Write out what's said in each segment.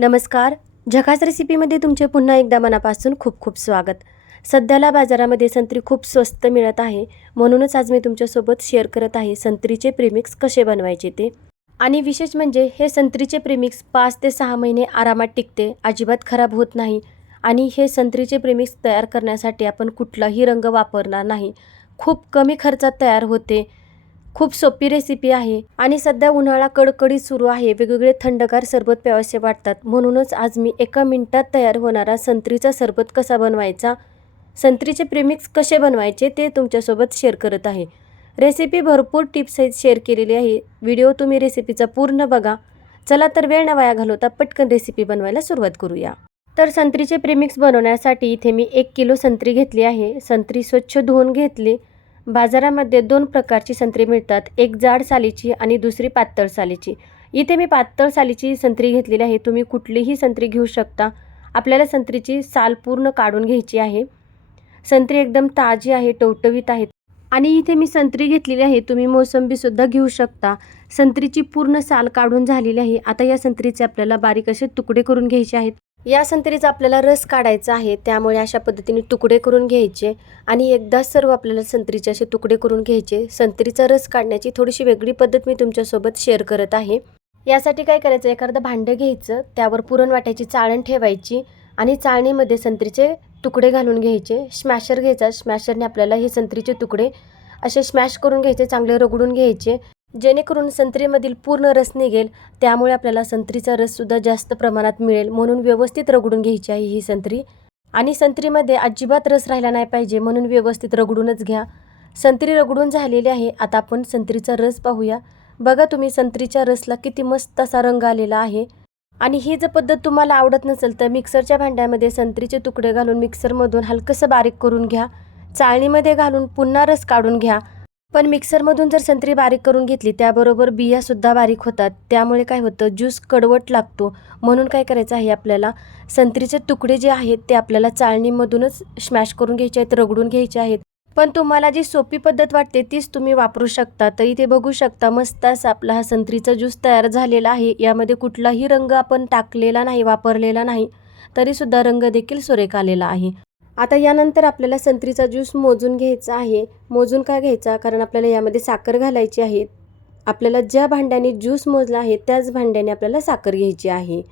नमस्कार. झकास रेसिपीमध्ये तुमचे पुन्हा एकदा मनापासून खूप खूप स्वागत. सध्याला बाजारामध्ये संत्री खूप स्वस्त मिळत आहे. म्हणूनच आज मी तुमच्यासोबत शेअर करत आहे संत्रीचे प्रेमिक्स कसे बनवायचे ते. आणि विशेष म्हणजे हे संत्रीचे प्रेमिक्स पाच ते सहा महिने आरामात टिकते अजिबात खराब होत नाही. आणि हे संत्रीचे प्रेमिक्स तयार करण्यासाठी आपण कुठलाही रंग वापरणार नाही. खूप कमी खर्चात तयार होते. खूप सोपी रेसिपी आहे. आणि सध्या उन्हाळा कडकडीत सुरू आहे. वेगवेगळे थंडगार सरबत प्यावसे वाटतात. म्हणूनच आज मी एका मिनिटात तयार होणारा संत्रीचा सरबत कसा बनवायचा संत्रीचे प्रेमिक्स कसे बनवायचे ते तुमच्यासोबत शेअर करत आहे. रेसिपी भरपूर टिप्स आहेत शेअर केलेली आहे. व्हिडिओ तुम्ही रेसिपीचा पूर्ण बघा. चला तर वेळ न वाया घालवता पटकन रेसिपी बनवायला सुरुवात करूया. तर संत्रीचे प्रेमिक्स बनवण्यासाठी इथे मी एक किलो संत्री घेतली आहे. संत्री स्वच्छ धुवून घेतली. बाजारामध्ये दोन प्रकारची संत्री मिळतात एक जाड सालीची आणि दुसरी पातळ सालीची. इथे मी पातळ सालीची संत्री घेतलेली आहे. तुम्ही कुठलीही संत्री घेऊ शकता. आपल्याला संत्रीची साल पूर्ण काढून घ्यायची आहे. संत्री एकदम ताजी आहे टवटवीत आहेत आणि इथे मी संत्री घेतलेली आहे. तुम्ही मोसंबीसुद्धा घेऊ शकता. संत्रीची पूर्ण साल काढून झालेली आहे. आता या संत्रीचे आपल्याला बारीक असे तुकडे करून घ्यायचे आहेत. या संत्रीचा आपल्याला रस काढायचा आहे त्यामुळे अशा पद्धतीने तुकडे करून घ्यायचे आणि एकदाच सर्व आपल्याला संत्रीचे असे तुकडे करून घ्यायचे. संत्रीचा रस काढण्याची थोडीशी वेगळी पद्धत मी तुमच्यासोबत शेअर करत आहे. यासाठी काय करायचं एखादं भांडं घ्यायचं त्यावर पुरण वाटायची चाळण ठेवायची आणि चाळणीमध्ये संत्रीचे तुकडे घालून घ्यायचे. स्मॅशर घ्यायचा स्मॅशरने आपल्याला हे संत्रीचे तुकडे असे स्मॅश करून घ्यायचे चांगले रगडून घ्यायचे. जेणेकरून संत्रीमधील पूर्ण रस निघेल त्यामुळे आपल्याला संत्रीचा रससुद्धा जास्त प्रमाणात मिळेल. म्हणून व्यवस्थित रगडून घ्यायची आहे ही संत्री. आणि संत्रीमध्ये अजिबात रस राहिला नाही पाहिजे म्हणून व्यवस्थित रगडूनच घ्या. संत्री रगडून झालेली आहे आता आपण संत्रीचा रस पाहूया. बघा तुम्ही संत्रीच्या रसला किती मस्त असा रंग आलेला आहे. आणि ही जर पद्धत तुम्हाला आवडत नसेल तर मिक्सरच्या भांड्यामध्ये संत्रीचे तुकडे घालून मिक्सरमधून हलकंसं बारीक करून घ्या. चाळणीमध्ये घालून पुन्हा रस काढून घ्या. पण मिक्सरमधून जर संत्री बारीक करून घेतली त्याबरोबर बियासुद्धा बारीक होतात. त्यामुळे काय होतं ज्यूस कडवट लागतो. म्हणून काय करायचं आहे आपल्याला संत्रीचे तुकडे जे आहेत ते आपल्याला चाळणीमधूनच स्मॅश करून घ्यायचे आहेत रगडून घ्यायचे आहेत. पण तुम्हाला जी सोपी पद्धत वाटते तीच तुम्ही वापरू शकता. तर इथे बघू शकता मस्त असा आपला हा संत्रीचा ज्यूस तयार झालेला आहे. यामध्ये कुठलाही रंग आपण टाकलेला नाही वापरलेला नाही. तरीसुद्धा रंग देखील सुरेख आलेला आहे. आता यानंतर आपल्याला संत्रीचा ज्यूस मोजून घ्यायचा आहे. मोजून का घ्यायचा? कारण आपल्याला यामध्ये साखर घालायची आहे. आपल्याला ज्या भांड्याने ज्यूस मोजला आहे त्याच भांड्याने आपल्याला साखर घ्यायची आहे.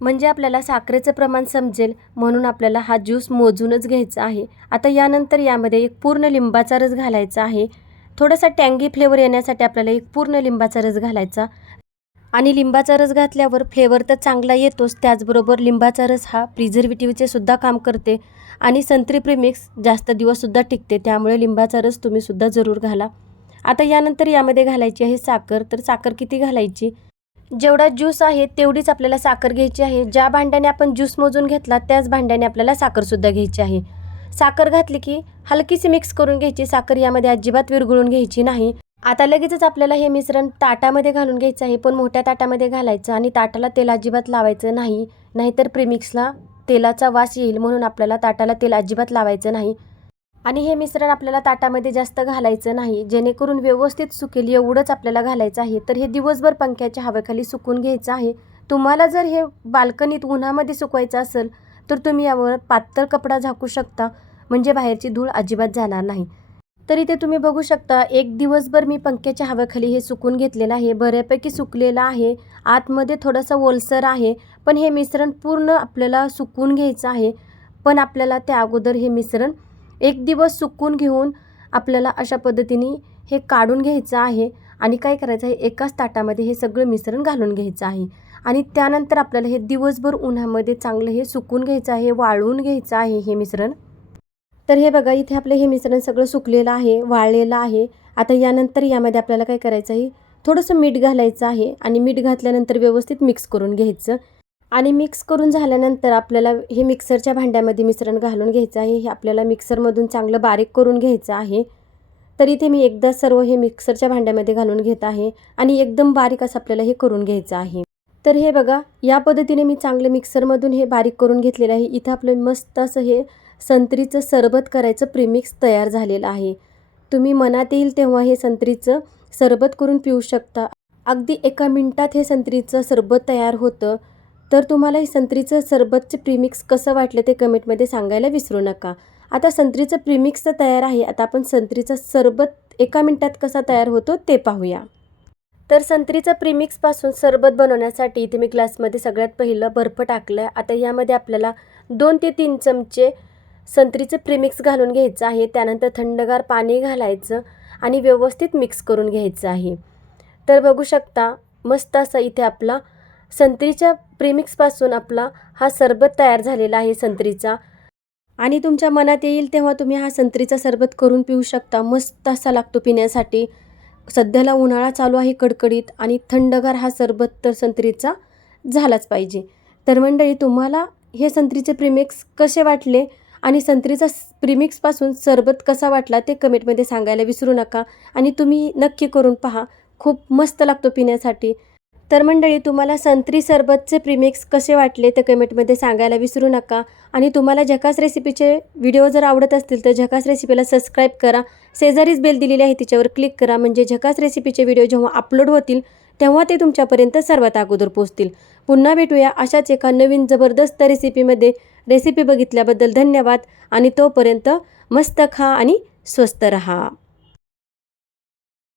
म्हणजे आपल्याला साखरेचं प्रमाण समजेल म्हणून आपल्याला हा ज्यूस मोजूनच घ्यायचा आहे. आता यानंतर यामध्ये एक पूर्ण लिंबाचा रस घालायचा आहे. थोडासा टँगी फ्लेवर येण्यासाठी आपल्याला एक पूर्ण लिंबाचा रस घालायचा. आणि लिंबाचा रस घातल्यावर फ्लेवर तर चांगला येतोच त्याचबरोबर लिंबाचा रस हा प्रिझर्वेटिव्हचे सुद्धा काम करते आणि संत्री प्रिमिक्स जास्त दिवससुद्धा टिकते त्यामुळे लिंबाचा रस तुम्हीसुद्धा जरूर घाला. आता यानंतर यामध्ये घालायची आहे साखर तर साखर किती घालायची? जेवढा ज्यूस आहे तेवढीच आपल्याला साखर घ्यायची आहे. ज्या भांड्याने आपण ज्यूस मोजून घेतला त्याच भांड्याने आपल्याला साखरसुद्धा घ्यायची आहे. साखर घातली की हलकीशी मिक्स करून घ्यायची साखर यामध्ये अजिबात विरघळून घ्यायची नाही. आता लगेचच आपल्याला हे मिश्रण ताटामध्ये घालून घ्यायचं आहे पण मोठ्या ताटामध्ये घालायचं आणि ताटाला तेल अजिबात लावायचं नाही. नाहीतर प्रिमिक्सला तेलाचा वास येईल म्हणून आपल्याला ताटाला तेल अजिबात लावायचं नाही. आणि हे मिश्रण आपल्याला ताटामध्ये जास्त घालायचं नाही. जेणेकरून व्यवस्थित सुकेल एवढंच आपल्याला घालायचं आहे. तर हे दिवसभर पंख्याच्या हवेखाली सुकून घ्यायचं आहे. तुम्हाला जर हे बाल्कनीत उन्हामध्ये सुकवायचं असेल तर तुम्ही यावर पातळ कपडा झाकू शकता. म्हणजे बाहेरची धूळ अजिबात जाणार नाही. तर इथे तुम्ही बघू शकता एक दिवसभर मी पंख्याच्या हवेखाली हे सुकून घेतलेलं आहे बऱ्यापैकी सुकलेलं आहे आतमध्ये थोडासा ओलसर आहे पण हे मिश्रण पूर्ण आपल्याला सुकून घ्यायचं आहे. पण आपल्याला त्या अगोदर हे मिश्रण एक दिवस सुकून घेऊन आपल्याला अशा पद्धतीने हे काढून घ्यायचं आहे आणि काय करायचं आहे एकाच ताटामध्ये हे सगळं मिश्रण घालून घ्यायचं आहे. आणि त्यानंतर आपल्याला हे दिवसभर उन्हामध्ये चांगलं हे सुकून घ्यायचं आहे वाळवून घ्यायचं आहे हे मिश्रण. तर हे बघा इथे आपलं हे मिश्रण सगळं सुकलेलं आहे वाळलेलं आहे. आता यानंतर यामध्ये आपल्याला काय करायचं आहे थोडंसं मीठ घालायचं आहे आणि मीठ घातल्यानंतर व्यवस्थित मिक्स करून घ्यायचं. आणि मिक्स करून झाल्यानंतर आपल्याला हे मिक्सरच्या भांड्यामध्ये मिश्रण घालून घ्यायचं आहे. हे आपल्याला मिक्सरमधून चांगलं बारीक करून घ्यायचं आहे. तर इथे मी एकदा सर्व हे मिक्सरच्या भांड्यामध्ये घालून घेत आहे आणि एकदम बारीक असं आपल्याला हे करून घ्यायचं आहे. तर हे बघा या पद्धतीने मी चांगलं मिक्सरमधून हे बारीक करून घेतलेलं आहे. इथं आपलं मस्त असं हे संत्रीचं सरबत करायचं प्रीमिक्स तयार झालेलं आहे. तुम्ही मनात येईल तेव्हा हे संत्रीचं सरबत करून पिऊ शकता. अगदी एका मिनटात हे संत्रीचं सरबत तयार होतं. तर तुम्हाला हे संत्रीचं सरबतचे प्रिमिक्स कसं वाटलं ते कमेंटमध्ये सांगायला विसरू नका. आता संत्रीचं प्रिमिक्स तर तयार आहे. आता आपण संत्रीचं सरबत एका मिनटात कसा तयार होतो ते पाहूया. तर संत्रीचं प्रिमिक्सपासून सरबत बनवण्यासाठी इथे मी ग्लासमध्ये सगळ्यात पहिलं बर्फ टाकलं आहे आता यामध्ये आपल्याला दोन ते तीन चमचे संत्रीचं प्रिमिक्स घालून घ्यायचं आहे. त्यानंतर थंडगार पाणी घालायचं आणि व्यवस्थित मिक्स करून घ्यायचं आहे. तर बघू शकता मस्त असा इथे आपला संत्रीच्या प्रिमिक्सपासून आपला हा सरबत तयार झालेला आहे संत्रीचा. आणि तुमच्या मनात येईल तेव्हा तुम्ही हा संत्रीचा सरबत करून पिऊ शकता. मस्त असा लागतो पिण्यासाठी. सध्याला उन्हाळा चालू आहे कडकडीत आणि थंडगार हा सरबत तर संत्रीचा झालाच पाहिजे. तर मंडळी तुम्हाला हे संत्रीचे प्रिमिक्स कसे वाटले आणि संत्रीचा प्रिमिक्सपासून सरबत कसा वाटला ते कमेंटमध्ये सांगायला विसरू नका आणि तुम्ही नक्की करून पहा. खूप मस्त लागतो पिण्यासाठी. तर मंडळी तुम्हाला संत्री सरबतचे प्रीमिक्स कसे वाटले ते कमेंटमध्ये सांगायला विसरू नका. आणि तुम्हाला झकास रेसिपीचे व्हिडिओ जर आवडत असतील तर झकास रेसिपीला सबस्क्राईब करा. शेजारीच बेल दिलेली आहे तिच्यावर क्लिक करा. म्हणजे झकास रेसिपीचे व्हिडिओ जेव्हा अपलोड होतील तेव्हा ते तुमच्यापर्यंत सर्वात अगोदर पोचतील पुन्हा भेटूया अशाच एका नवीन जबरदस्त रेसिपीमध्ये रेसिपी बघितल्याबद्दल धन्यवाद. आणि तोपर्यंत मस्त खा आणि स्वस्त रहा.